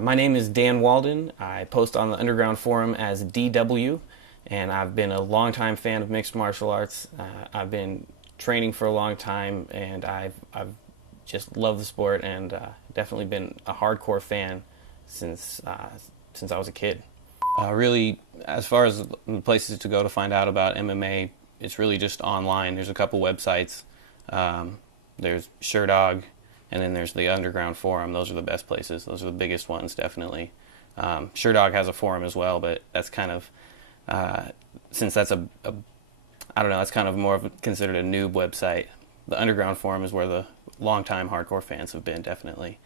My name is Dan Walden. I post on the Underground Forum as DW, and I've been a longtime fan of mixed martial arts. I've been training for a long time, and I've just loved the sport and definitely been a hardcore fan since since I was a kid. Really, as far as the places to go to find out about MMA, it's really just online. There's a couple websites. There's Sherdog, and then there's the Underground Forum. Those are the best places. Those are the biggest ones, definitely. Sherdog has a forum as well, but that's kind of since that's I don't know, that's kind of more of considered a noob website. The Underground Forum is where the longtime hardcore fans have been, definitely.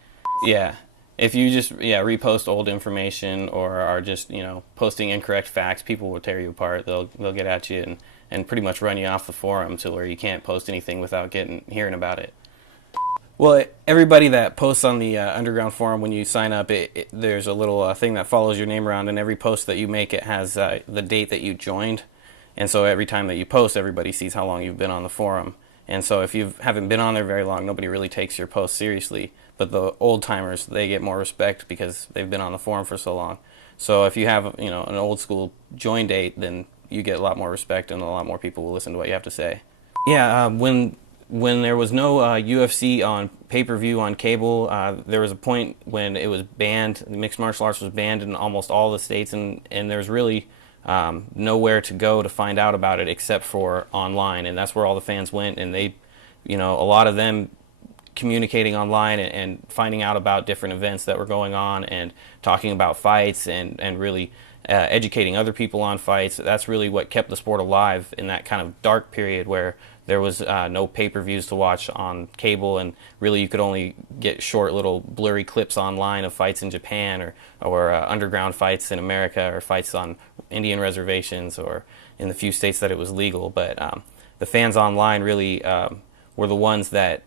Yeah, if you just repost old information or are just posting incorrect facts, people will tear you apart. They'll get at you and pretty much run you off the forum to where you can't post anything without hearing about it. Well, everybody that posts on the Underground Forum, when you sign up, there's a little thing that follows your name around, and every post that you make, it has the date that you joined. And so every time that you post, everybody sees how long you've been on the forum. And so if you haven't been on there very long, nobody really takes your post seriously. But the old timers, they get more respect because they've been on the forum for so long. So if you have an old school join date, then you get a lot more respect and a lot more people will listen to what you have to say. Yeah, when there was no UFC on pay-per-view on cable, there was a point when it was banned. Mixed martial arts was banned in almost all the states, and there's really nowhere to go to find out about it except for online, and that's where all the fans went. And they, a lot of them communicating online and finding out about different events that were going on and talking about fights and really educating other people on fights. That's really what kept the sport alive in that kind of dark period where there was no pay-per-views to watch on cable, and really you could only get short little blurry clips online of fights in Japan or underground fights in America or fights on Indian reservations or in the few states that it was legal. But the fans online really were the ones that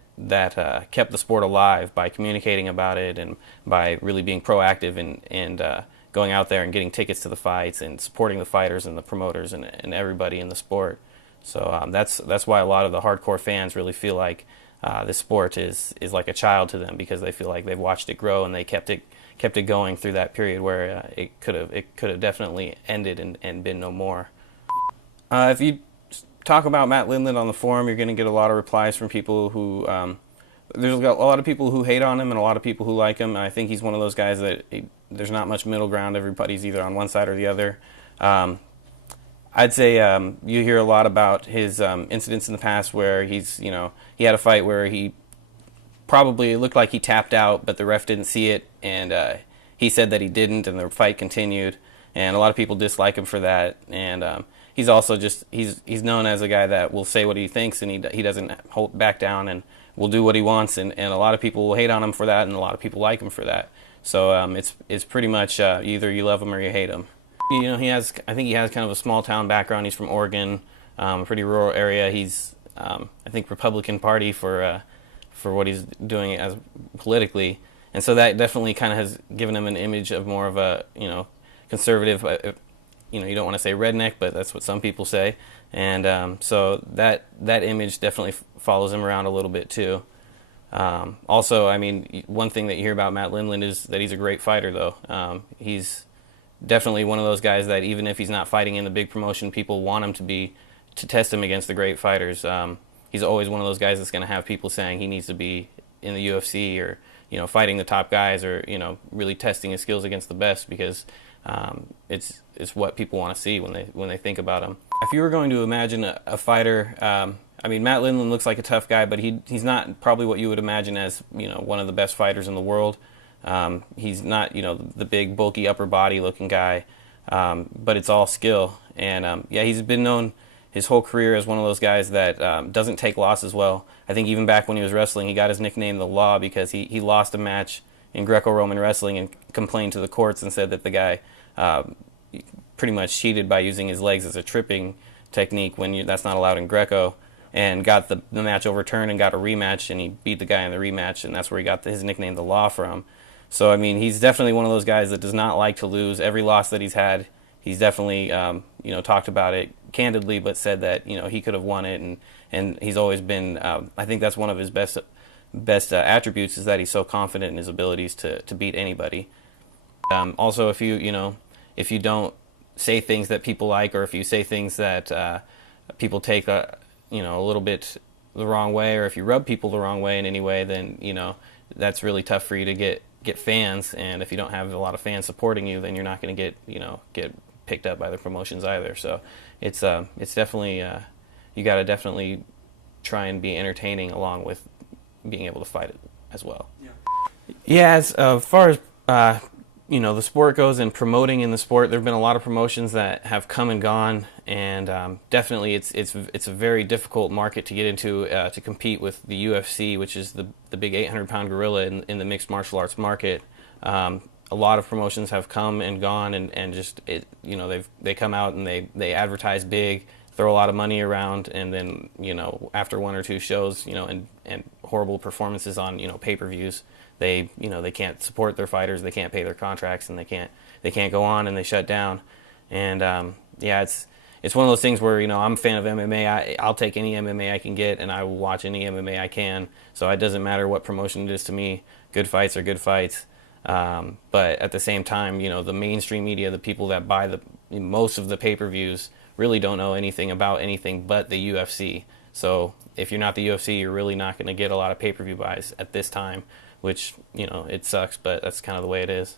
kept the sport alive by communicating about it and by really being proactive and going out there and getting tickets to the fights and supporting the fighters and the promoters and everybody in the sport. So that's why a lot of the hardcore fans really feel like this sport is like a child to them, because they feel like they've watched it grow and they kept it going through that period where it could have definitely ended and been no more. If you talk about Matt Lindland on the forum, you're going to get a lot of replies from people who there's a lot of people who hate on him and a lot of people who like him. I think he's one of those guys that there's not much middle ground. Everybody's either on one side or the other. I'd say you hear a lot about his incidents in the past where he had a fight where he probably looked like he tapped out, but the ref didn't see it, and he said that he didn't, and the fight continued. And a lot of people dislike him for that. And he's also he's known as a guy that will say what he thinks, and he doesn't hold back down and will do what he wants. And a lot of people will hate on him for that, and a lot of people like him for that. So it's pretty much either you love him or you hate him. I think he has kind of a small town background. He's from Oregon, a pretty rural area. He's, I think, Republican Party for what he's doing as politically, and so that definitely kind of has given him an image of more of a conservative. You don't want to say redneck, but that's what some people say, and so that image definitely follows him around a little bit too. Also, I mean, one thing that you hear about Matt Lindland is that he's a great fighter, though. He's definitely one of those guys that even if he's not fighting in the big promotion, people want him to test him against the great fighters. He's always one of those guys that's going to have people saying he needs to be in the UFC or fighting the top guys or really testing his skills against the best, because it's what people want to see when they think about him. If you were going to imagine a fighter, I mean, Matt Lindland looks like a tough guy, but he's not probably what you would imagine as one of the best fighters in the world. He's not, the big, bulky, upper body looking guy, but it's all skill. And he's been known his whole career as one of those guys that doesn't take losses well. I think even back when he was wrestling, he got his nickname The Law because he lost a match in Greco-Roman wrestling and complained to the courts and said that the guy pretty much cheated by using his legs as a tripping technique when that's not allowed in Greco, and got the match overturned and got a rematch, and he beat the guy in the rematch, and that's where he got his nickname The Law from. So, I mean, he's definitely one of those guys that does not like to lose. Every loss that he's had, he's definitely, talked about it candidly, but said that, he could have won it. And he's always been, I think that's one of his best attributes, is that he's so confident in his abilities to beat anybody. Also, if if you don't say things that people like, or if you say things that people take a little bit the wrong way, or if you rub people the wrong way in any way, then that's really tough for you to get fans. And if you don't have a lot of fans supporting you, then you're not going to get picked up by the promotions either. So it's definitely you got to definitely try and be entertaining along with being able to fight it as well. Yeah, as far as the sport goes and promoting in the sport, there have been a lot of promotions that have come and gone, and definitely it's a very difficult market to get into to compete with the UFC, which is the big 800-pound gorilla in the mixed martial arts market. A lot of promotions have come and gone, and just they come out and they advertise big, throw a lot of money around, and then after one or two shows, and horrible performances on pay-per-views, they can't support their fighters, they can't pay their contracts, and they can't go on, and they shut down. And it's one of those things where I'm a fan of MMA. I'll take any MMA I can get, and I will watch any MMA I can. So it doesn't matter what promotion it is to me. Good fights are good fights. But at the same time, the mainstream media, the people that buy most of the pay-per-views, really don't know anything about anything but the UFC. So if you're not the UFC, you're really not going to get a lot of pay-per-view buys at this time, which it sucks, but that's kind of the way it is.